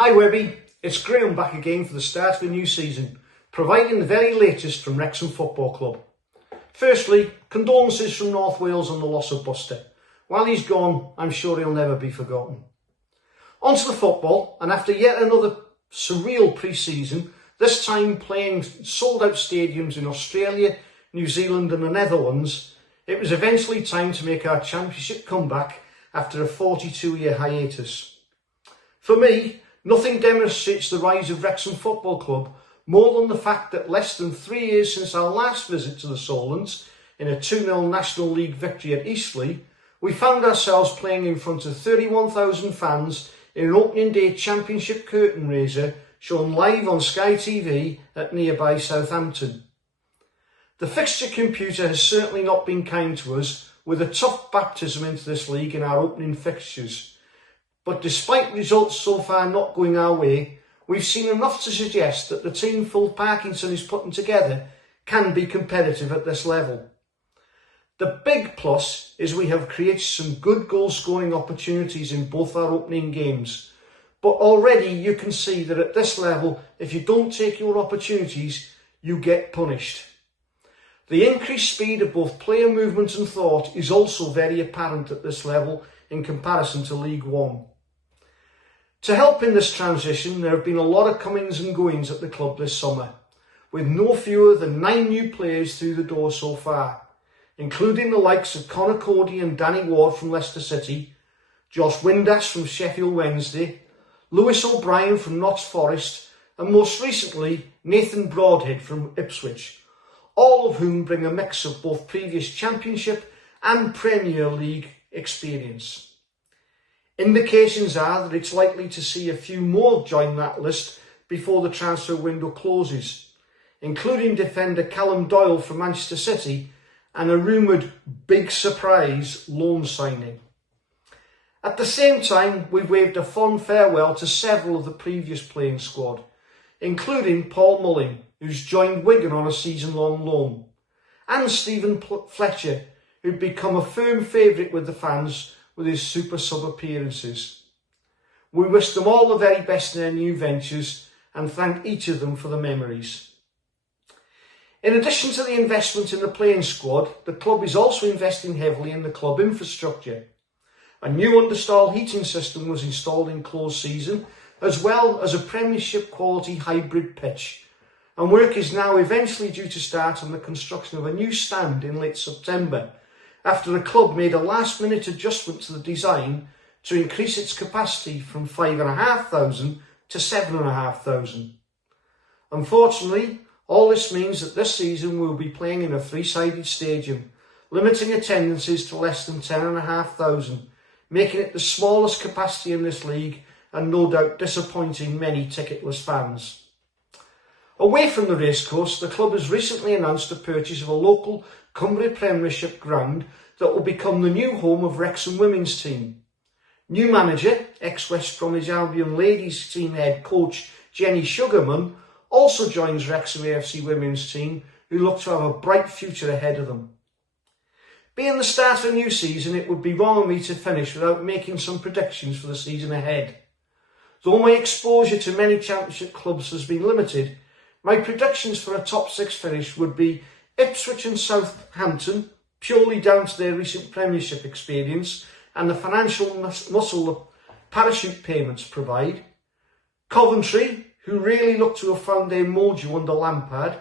Hi Webby, it's Graham back again for the start of a new season, providing the very latest from Wrexham Football Club. Firstly, condolences from North Wales on the loss of Buster. While he's gone, I'm sure he'll never be forgotten. On to the football, and after yet another surreal pre-season, this time playing sold-out stadiums in Australia, New Zealand and the Netherlands, it was eventually time to make our championship comeback after a 42-year hiatus. For me, nothing demonstrates the rise of Wrexham Football Club more than the fact that less than 3 years since our last visit to the Solents, in a 2-0 National League victory at Eastleigh, we found ourselves playing in front of 31,000 fans in an opening day championship curtain raiser shown live on Sky TV at nearby Southampton. The fixture computer has certainly not been kind to us, with a tough baptism into this league in our opening fixtures. But despite results so far not going our way, we've seen enough to suggest that the team Phil Parkinson is putting together can be competitive at this level. The big plus is we have created some good goal scoring opportunities in both our opening games. But already you can see that at this level, if you don't take your opportunities, you get punished. The increased speed of both player movement and thought is also very apparent at this level in comparison to League One. To help in this transition, there have been a lot of comings and goings at the club this summer, with no fewer than 9 new players through the door so far, including the likes of Conor Cody and Danny Ward from Leicester City, Josh Windass from Sheffield Wednesday, Lewis O'Brien from Notts Forest, and most recently Nathan Broadhead from Ipswich, all of whom bring a mix of both previous Championship and Premier League experience. Indications are that it's likely to see a few more join that list before the transfer window closes, including defender Callum Doyle from Manchester City and a rumoured big surprise loan signing. At the same time, we've waved a fond farewell to several of the previous playing squad, including Paul Mullin, who's joined Wigan on a season-long loan, and Stephen Fletcher, who'd become a firm favourite with the fans with his super sub appearances. We wish them all the very best in their new ventures and thank each of them for the memories. In addition to the investment in the playing squad, the club is also investing heavily in the club infrastructure. A new understall heating system was installed in close season, as well as a Premiership quality hybrid pitch, and work is now eventually due to start on the construction of a new stand in late September, after the club made a last-minute adjustment to the design to increase its capacity from 5,500 to 7,500. Unfortunately, all this means that this season we will be playing in a 3-sided stadium, limiting attendances to less than 10,500, making it the smallest capacity in this league and no doubt disappointing many ticketless fans. Away from the racecourse, the club has recently announced the purchase of a local Cumbria Premiership ground that will become the new home of Wrexham women's team. New manager, ex-West Bromwich Albion ladies team head coach Jenny Sugarman, also joins Wrexham AFC women's team, who look to have a bright future ahead of them. Being the start of a new season, it would be wrong of me to finish without making some predictions for the season ahead. Though my exposure to many Championship clubs has been limited, my predictions for a top 6 finish would be Ipswich and Southampton, purely down to their recent Premiership experience and the financial muscle that parachute payments provide. Coventry, who really look to have found their mojo under Lampard.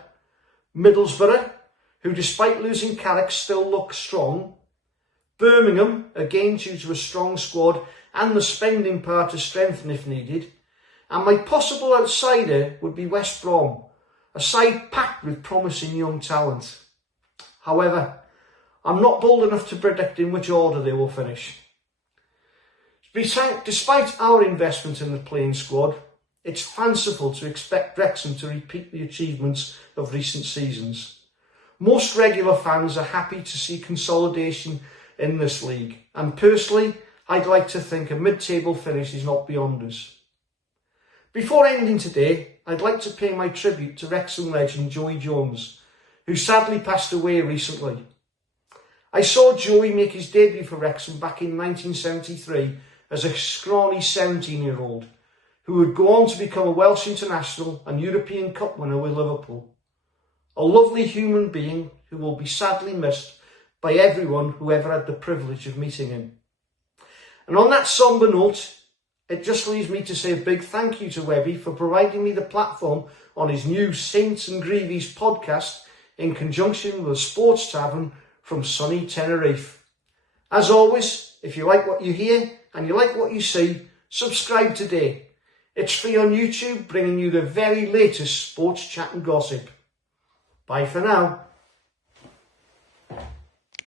Middlesbrough, who despite losing Carrick still look strong. Birmingham, again due to a strong squad and the spending power to strengthen if needed. And my possible outsider would be West Brom, a side packed with promising young talent. However, I'm not bold enough to predict in which order they will finish. Despite our investment in the playing squad, it's fanciful to expect Wrexham to repeat the achievements of recent seasons. Most regular fans are happy to see consolidation in this league, and personally, I'd like to think a mid-table finish is not beyond us. Before ending today, I'd like to pay my tribute to Wrexham legend Joey Jones, who sadly passed away recently. I saw Joey make his debut for Wrexham back in 1973 as a scrawny 17-year-old, who would go on to become a Welsh international and European Cup winner with Liverpool. A lovely human being who will be sadly missed by everyone who ever had the privilege of meeting him. And on that sombre note, it just leaves me to say a big thank you to Webby for providing me the platform on his new Saints and Greavies podcast in conjunction with a sports tavern from sunny Tenerife. As always, if you like what you hear and you like what you see, subscribe today. It's free on YouTube, bringing you the very latest sports chat and gossip. Bye for now.